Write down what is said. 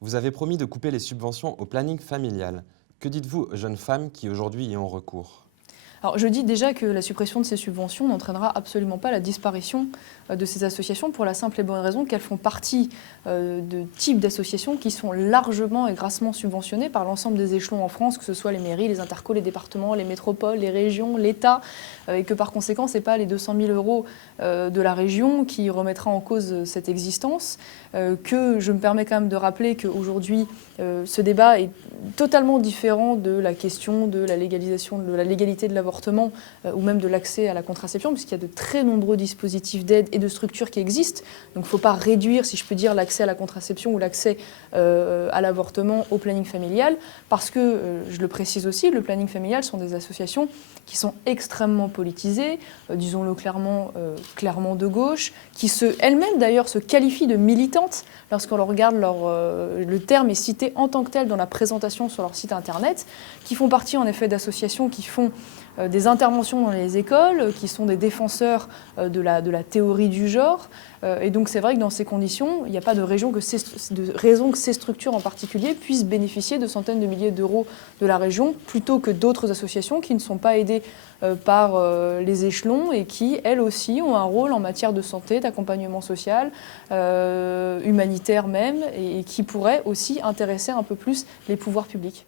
Vous avez promis de couper les subventions au planning familial. Que dites-vous aux jeunes femmes qui aujourd'hui y ont recours? Alors, je dis déjà que la suppression de ces subventions n'entraînera absolument pas la disparition de ces associations pour la simple et bonne raison qu'elles font partie de types d'associations qui sont largement et grassement subventionnées par l'ensemble des échelons en France, que ce soit les mairies, les intercos, les départements, les métropoles, les régions, l'État, et que par conséquent, ce n'est pas les 200 000 euros de la région qui remettra en cause cette existence, que je me permets quand même de rappeler qu'aujourd'hui, ce débat est totalement différent de la question de la légalisation, de la légalité de l'avortement ou même de l'accès à la contraception, puisqu'il y a de très nombreux dispositifs d'aide et de structures qui existent. Donc il ne faut pas réduire, si je peux dire, l'accès à la contraception ou l'accès à l'avortement au planning familial, parce que, je le précise aussi, le planning familial sont des associations qui sont extrêmement politisées, disons-le clairement, clairement de gauche, qui elles-mêmes d'ailleurs se qualifient de militantes lorsqu'on leur regarde le terme est cité en tant que tel dans la présentation sur leur site internet, qui font partie en effet d'associations qui font des interventions dans les écoles, qui sont des défenseurs de la théorie du genre. Et donc c'est vrai que dans ces conditions, il n'y a pas de raison que ces structures en particulier puissent bénéficier de centaines de milliers d'euros de la région, plutôt que d'autres associations qui ne sont pas aidées par les échelons et qui, elles aussi, ont un rôle en matière de santé, d'accompagnement social, humanitaire même, et qui pourraient aussi intéresser un peu plus les pouvoirs publics.